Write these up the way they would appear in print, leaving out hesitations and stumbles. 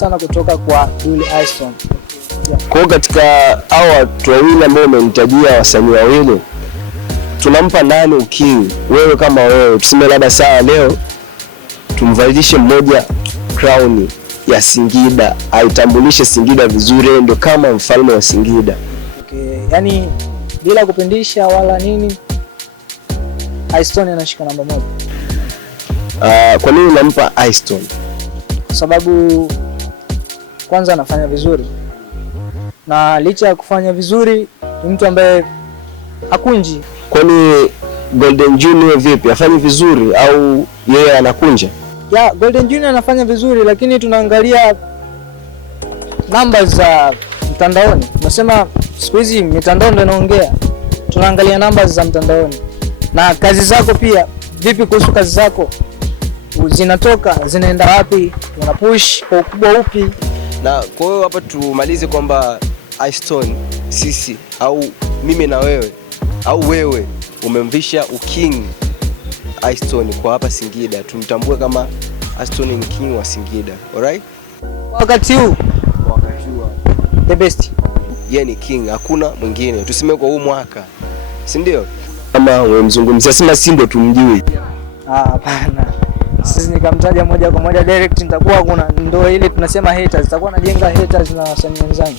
sana kutoka kwa Dully Aiston. Kwa katika hao watu wawili ambao umenitajia, wasanii wawili, tunampa nani uking? Wewe kama wewe, tuseme labda saa leo tumvalishe mmoja crown ya Singida, aitambulishe Singida vizuri, ndio kama mfalme wa Singida. Okay, yani bila kupindisha wala nini, Aiston anashika namba moja. Kwa nini unampa Aiston? Kwa sababu kwanza anafanya vizuri, na licha ya kufanya vizuri ni mtu ambaye hakunji. Kwani Golden Junior vipi, afanye vizuri au yeye anakunja? Ya Golden Junior anafanya vizuri, lakini tunaangalia namba za mtandaoni. Tunasema siku hizi mitandao ndio inaongea. Tunaangalia namba za mtandaoni na kazi zako pia. Vipi kuhusu kazi zako? Zinatoka zinaenda wapi? Una push kwa ukubwa upi? Na kwa hiyo hapa tumalize kwamba Aiston, sisi au mimi na wewe au wewe umemvisha uking Aiston kwa hapa Singida, tumtambue kama Aiston ni king wa Singida. Alright? Wakati huu the best. Yeye ni king, hakuna mwingine. Tuseme kwa huu mwaka. Si ndio? Kama umemzungumzia sema si ndio tumjui. Hapana. Sisi nikamtaja moja kwa moja direct, nitakuwa kuna ndio ile tunasema haters, nitakuwa najenga haters na wasanii wenzangu.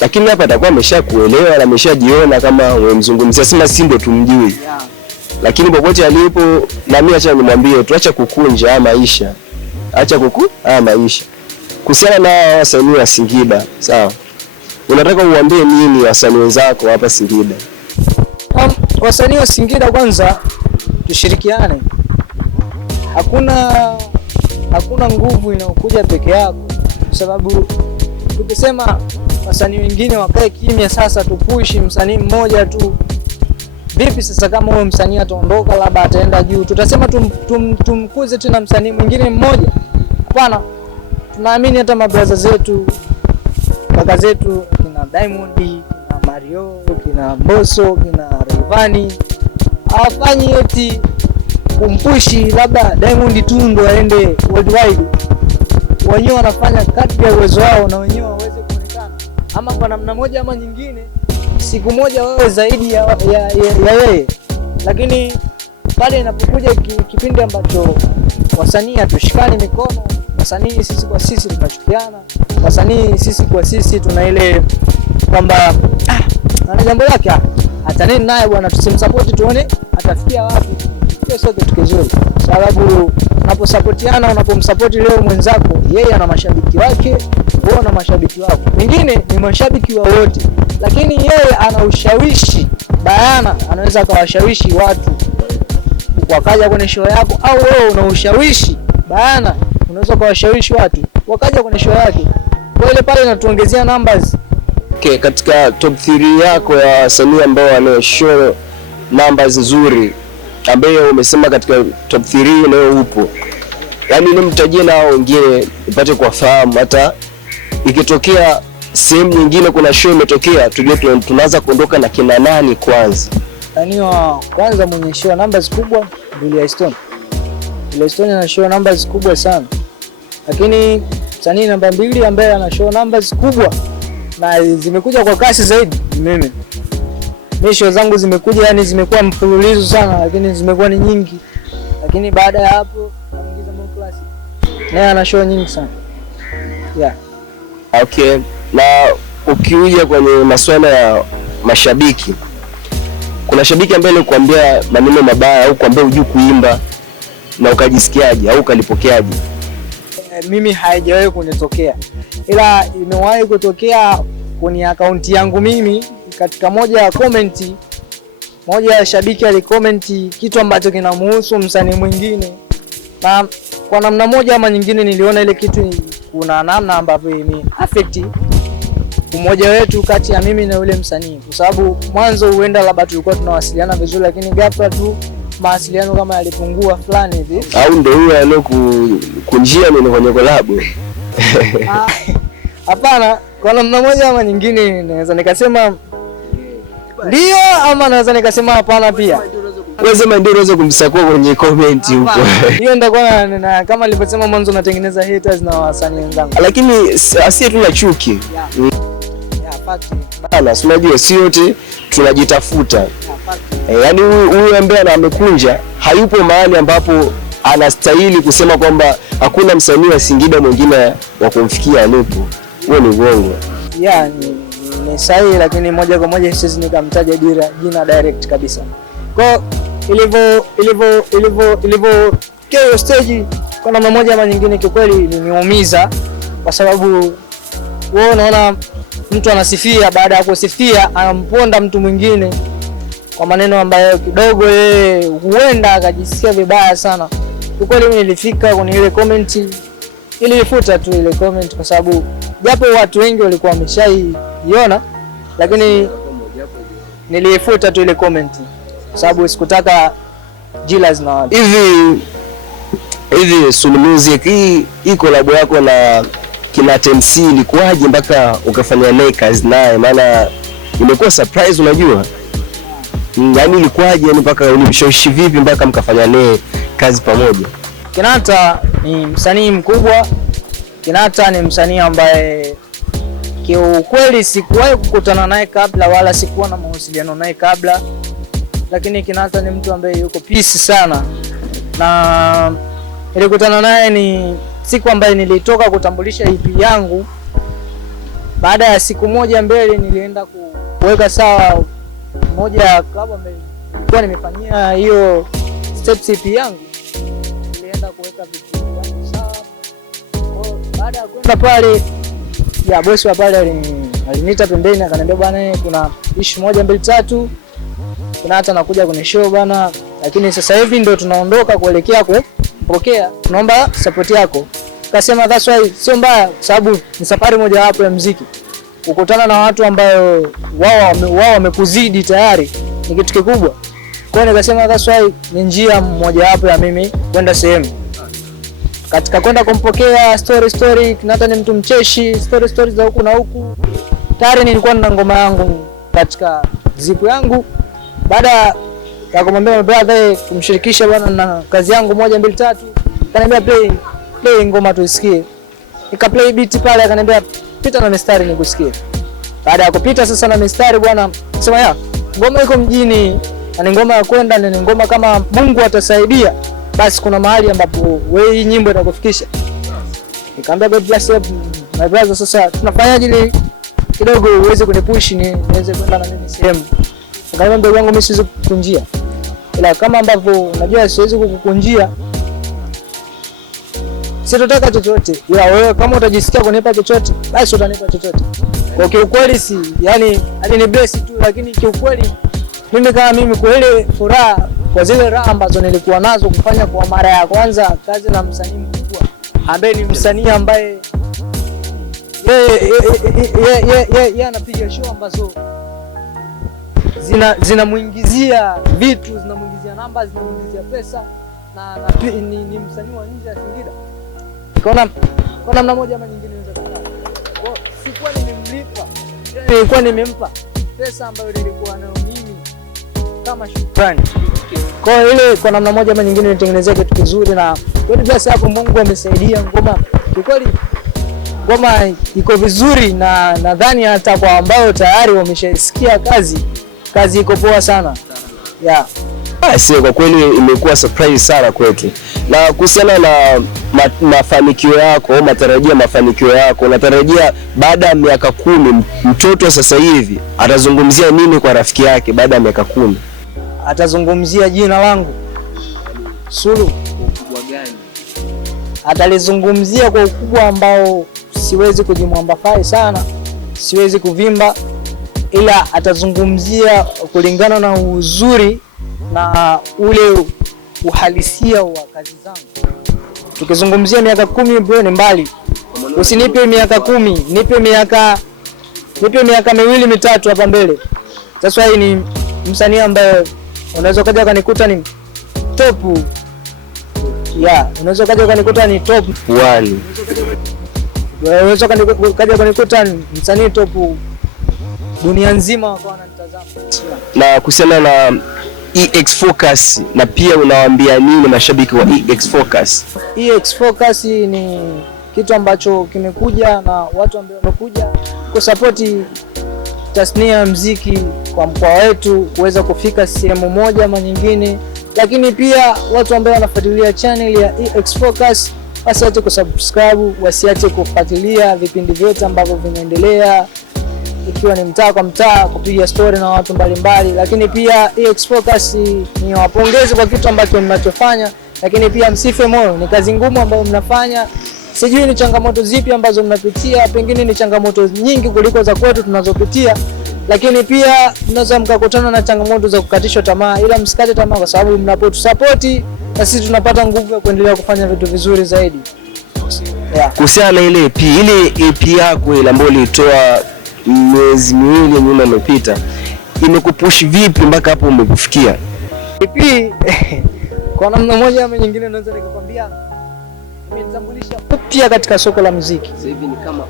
Lakini hapa atakuwa ameshakuelewa na ameshajiona kama umemzungumzia sema si ndio tumjui. Yeah. Lakini popote alipo, na mimi acha nimwambie tuacha kukunja maisha. Acha maisha. Kuhusiana na wasanii wa Singida, sawa? Unataka uambie nini wasanii wenzako hapa Singida? Wasanii wa Singida kwanza tushirikiane. Hakuna nguvu inayokuja peke yako, kwa sababu tukisema wasanii wengine wakae kimya, sasa tupushi msanii mmoja tu, vipi sasa? Kama huyo msanii ataondoka, labda ataenda juu, tutasema tumkuze tena msanii mwingine mmoja? Hapana. Tunaamini hata mabraza zetu, kaka zetu, kina Diamond, kina Mario, kina Mbosso, kina Rayvanny, hawafanyi eti kumpushi labda Diamond tu ndo aende worldwide. Wenyewe wanafanya kadri ya uwezo wao na wenyewe waweze kuonekana, ama kwa namna moja ama nyingine, siku moja wawe zaidi ya yeye. Lakini pale inapokuja kipindi ambacho wasanii hatushikani mikono, wasanii sisi kwa sisi tunachukiana, wasanii sisi kwa sisi tuna ile kwamba ana jambo lake, hata nini naye bwana, tusimsupport tuone atafikia wapi. Hiyo sio kitu kizuri, sababu unaposapotiana, unapomsupport leo mwenzako, yeye ana mashabiki wake, wewe una mashabiki wako, wengine ni mashabiki wa wote, lakini yeye ana ushawishi bayana, anaweza kawashawishi watu wakaja kwenye show yako, au wewe una ushawishi bayana, unaweza kawashawishi watu wakaja kwenye show yake. Kwa ile pale inatuongezea numbers. Okay, katika top 3 yako ya wasanii ambao wana show numbers nzuri, ambaye umesema katika top 3 leo upo, yaani nimtajie na wengine upate kufahamu, hata ikitokea sehemu nyingine kuna show imetokea, tunaanza kuondoka na kina nani kwanza? Yaani wa kwanza mwenye show numbers kubwa Dully Aiston. Dully Aiston ana show numbers kubwa sana. Lakini msanii namba 2 ambaye ana show numbers kubwa na zimekuja kwa kasi zaidi mimi. Mimi show zangu zimekuja, yani zimekuwa mfululizo sana, lakini zimekuwa ni nyingi. Lakini baada ya hapo naingiza Mo Classic. Naye ana show nyingi sana. Yeah. Okay. Na ukiuja kwenye masuala ya mashabiki, kuna shabiki ambaye alikwambia maneno mabaya au kwambia hujui kuimba na ukajisikiaje au ukalipokeaje? Mimi haijawahi kunitokea, ila imewahi kutokea kwenye akaunti yangu mimi. Katika moja ya comment, moja ya shabiki alicomment kitu ambacho kinamhusu msanii mwingine, na kwa namna moja ama nyingine niliona ile kitu kuna namna ambavyo ime affect umoja wetu kati ya mimi na yule msanii, kwa sababu mwanzo huenda labda tulikuwa tunawasiliana vizuri, lakini ghafla tu mawasiliano kama yalipungua fulani hivi. Au ndio huyo alokunjia nini kwenye collab? Hapana, kwa namna moja ama nyingine naweza nikasema ndio, ama naweza nikasema hapana pia. Wewe ndio unaweza kumsakua kwenye comment huko. Hiyo ndakuwa na kama nilivyosema mwanzo natengeneza haters na wasanii wenzangu. Lakini asiye tuna chuki. Bana, unajua si yote tunajitafuta. Yaani huyu ambaye amekunja hayupo mahali ambapo anastahili kusema kwamba hakuna msanii wa Singida mwingine wa kumfikia alipo. Huo ni uongo. Ni sahihi, lakini moja kwa moja siwezi nikamtaja jina direct kabisa. Kwa ilivyo hiyo stage kwa namna moja ama nyingine kikweli iliniumiza, kwa sababu wewe unaona mtu anasifia, baada ya kusifia anamponda mtu mwingine kwa maneno ambayo kidogo yeye huenda akajisikia vibaya sana. Kikweli mimi nilifika kwenye ile comment, ilifuta tu ile comment, kwa sababu japo watu wengi walikuwa wameshaiona, lakini nilifuta tu ile comment kwa sababu sikutaka jealous na watu. Hivi Sulu Music hii collab yako na kina TMC ilikuwaje mpaka ukafanya naye kazi naye? Maana imekuwa surprise, unajua. Yaani ilikuwaje mpaka ulimshawishi vipi mpaka mkafanya naye kazi pamoja? Kinata ni msanii mkubwa. Kinata ni msanii ambaye kiukweli sikuwahi kukutana naye kabla wala sikuwa na mawasiliano naye kabla, lakini Kinata ni mtu ambaye yuko peace sana, na nilikutana naye ni siku ambayo nilitoka kutambulisha EP yangu. Baada ya siku moja mbele nilienda kuweka sawa moja ya club ambayo nilikuwa nimefanyia hiyo steps EP yangu, nilienda kuweka vitu vyangu sawa. Baada ya kwenda pale, boss wa pale aliniita pembeni akaniambia, bwana kuna issue moja mbili tatu, kuna hata nakuja kwenye show bwana, lakini sasa hivi ndio tunaondoka kuelekea kupokea, tunaomba support yako. Akasema that's why sio mbaya, sababu ni safari moja hapo ya muziki. Kukutana na watu ambao wao wamekuzidi tayari ni kitu kikubwa. Kwa hiyo nikasema that's why ni njia moja hapo ya mimi kwenda sehemu. Katika kwenda kumpokea story, Kinata ni mtu mcheshi, story za huku na huku. Tayari nilikuwa na ngoma yangu katika zipu yangu. Baada ya kumwambia brother kumshirikisha bwana na kazi yangu moja mbili tatu, akaniambia play ngoma tuisikie. Nika play beat pale, akaniambia pita na mistari nikusikie. Baada ya kupita sasa na mistari bwana, akasema ngoma iko mjini, na ni ngoma ya kwenda, ni ngoma kama Mungu atasaidia basi kuna mahali ambapo wewe hii nyimbo itakufikisha. Nikamwambia God bless you my brother, sasa tunafanyaje ili kidogo uweze kunipush niweze kwenda na mimi sehemu. Nikamwambia ndugu yangu, mimi siwezi kukunjia, ila kama ambavyo unajua siwezi kukukunjia, sitotaka chochote, ila wewe kama utajisikia kunipa chochote basi utanipa chochote. Kwa kiukweli yani alini bless tu, lakini kiukweli mimi kama mimi kwa ile furaha, kwa zile raha ambazo nilikuwa nazo kufanya kwa mara ya kwanza kazi na msanii mkubwa ambaye ni msanii ambaye yeye anapiga show ambazo zinamuingizia vitu, zinamuingizia namba, zinamuingizia pesa, na ni msanii wa nje ya Singida. Kwa namna moja ama nyingine naweza kusema kwa sikuwa nimemlipa, nilikuwa nimempa pesa ambayo nilikuwa nayo mimi kama shukrani. Kwa ile kwa namna moja ama nyingine nitengenezea kitu kizuri, na kwa jinsi hapo Mungu amesaidia ngoma. Kikweli ngoma iko vizuri, na nadhani hata kwa ambao tayari wameshaisikia kazi iko poa sana. Sio, kwa kweli imekuwa surprise sana kwetu. Na kuhusiana na mafanikio yako, matarajia mafanikio yako, unatarajia baada ya miaka 10 mtoto sasa hivi atazungumzia nini kwa rafiki yake baada ya miaka 10? Atazungumzia jina langu Sulu. Ukubwa gani? Atalizungumzia kwa ukubwa ambao siwezi kujimwambafai sana, siwezi kuvimba, ila atazungumzia kulingana na uzuri na ule uhalisia wa kazi zangu. Tukizungumzia miaka 10 bro ni mbali. Usinipe miaka 10, nipe miaka miwili mitatu hapa mbele. Sasa hii ni msanii ambaye unaweza kaja kanikuta ni top. Unaweza kaja kanikuta ni top 1. Unaweza kaja kanikuta ni msanii top dunia nzima wakawa wananitazama. Na kuhusiana na EX Focus, na pia unawaambia nini mashabiki wa EX Focus? EX Focus ni kitu ambacho kimekuja na watu ambao wamekuja kusapoti tasnia ya muziki kwa mkoa wetu kuweza kufika sehemu moja ama nyingine, lakini pia watu ambao wanafuatilia channel ya EX Focus wasiache kusubscribe, wasiache kufuatilia vipindi vyote ambavyo vinaendelea, ikiwa ni mtaa kwa mtaa, kupiga story na watu mbalimbali. Lakini pia EX Focus ni wapongeze kwa kitu ambacho mnachofanya, lakini pia msife moyo, ni kazi ngumu ambayo mnafanya. Sijui ni changamoto zipi ambazo mnapitia, pengine ni changamoto nyingi kuliko za kwetu tunazopitia, lakini pia mnaweza mkakutana na changamoto za kukatishwa tamaa, ila msikate tamaa kwa sababu mnapotusapoti na sisi tunapata nguvu ya kuendelea kufanya vitu vizuri zaidi. Kuhusiana na ile EP yako ile ambayo ulitoa miezi miwili nyuma imepita, imekupush vipi mpaka hapo umefikia? EP kwa namna moja ama nyingine naweza nikakwambia imetambulisha upya katika soko la muziki. Sasa hivi ni kama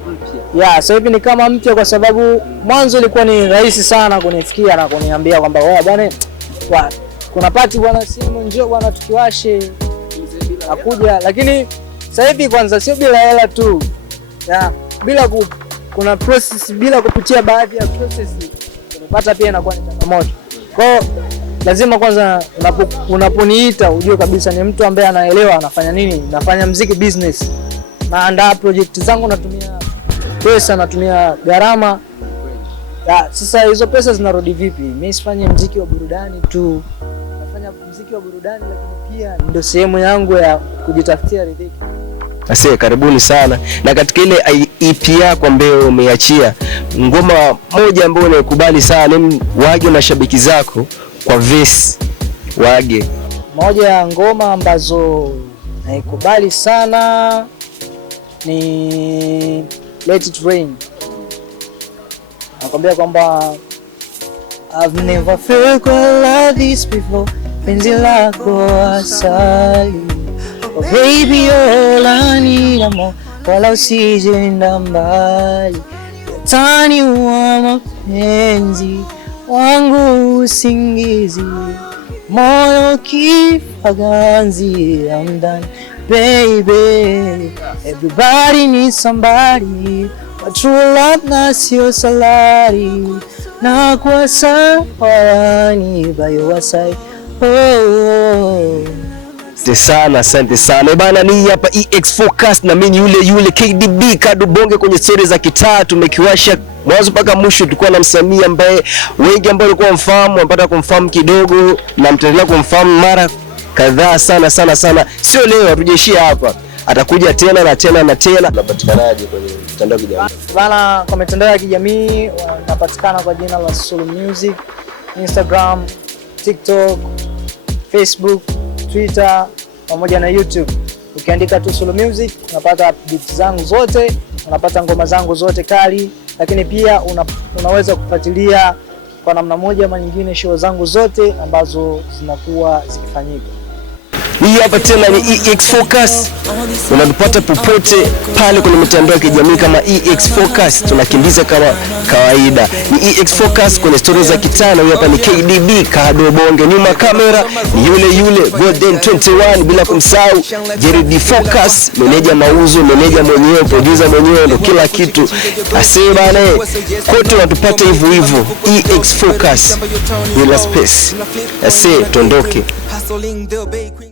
mpya. Sasa hivi ni kama mpya kwa sababu mwanzo ilikuwa ni rahisi sana kunifikia na kuniambia kwamba wewe bwana, kuna party bwana, simu njoo bwana tukiwashe nakuja. Lakini sasa hivi kwanza sio bila hela tu. Bila kuna process, bila kupitia baadhi ya process unapata pia inakuwa ni changamoto. Kwa lazima kwanza unaponiita ujue kabisa ni mtu ambaye anaelewa anafanya nini, nafanya muziki business. Naandaa project zangu, natumia pesa, natumia gharama. Sasa hizo pesa zinarudi vipi? Mimi sifanye muziki wa burudani tu. Nafanya muziki wa burudani lakini pia ndio sehemu yangu ya kujitafutia riziki. Asante, karibuni sana. Na katika ile EP yako ambayo umeachia, ngoma moja ambayo unaikubali sana, ni wage mashabiki zako kwa verse wage. Moja ya ngoma ambazo naikubali sana ni Let It Rain. Nakwambia kwamba I've never felt like this before, penzi lako asali, oh baby all I need more, wala usijenda mbali, tani wa mapenzi wangu usingizi, moyo kifaganzi, I'm done baby, everybody needs somebody, but true love na sio salari, na kwa safari by your side. Asante sana bana, ni hapa EX Focus na mimi yule KDB Kado Bonge kwenye story za kitaa. Tumekiwasha mwanzo mpaka mwisho. Tulikuwa na msanii ambaye wengi ambao walikuwa mfahamu wapata kumfahamu kidogo, na mtaendelea kumfahamu mara kadhaa sana. Sio leo, hatujaishia hapa, atakuja tena na tena. Unapatikanaje kwenye mitandao ya kijamii? Bana, kwa mitandao ya kijamii unapatikana kwa jina la Sulu Music, Instagram, TikTok, Facebook, Twitter pamoja na YouTube. Ukiandika tu Sulu Music unapata beats zangu zote, unapata ngoma zangu zote kali, lakini pia unaweza kufuatilia kwa namna moja ama nyingine show zangu zote ambazo zinakuwa zikifanyika. Hii hapa tena ni EX Focus. Unatupata popote pale kwenye mitandao ya kijamii kama EX Focus. Tunakimbiza kama kawaida. Ni EX Focus kwenye stories za kitana. Hapa ni KDB Kado Bonge. Nyuma kamera ni yule Golden 21, bila kumsahau Jerry Focus, meneja mauzo, meneja mwenyewe, producer mwenyewe, ndo kila kitu. Asante bana. Kote unatupata hivyo. EX Focus. Bila space. Asante, tuondoke.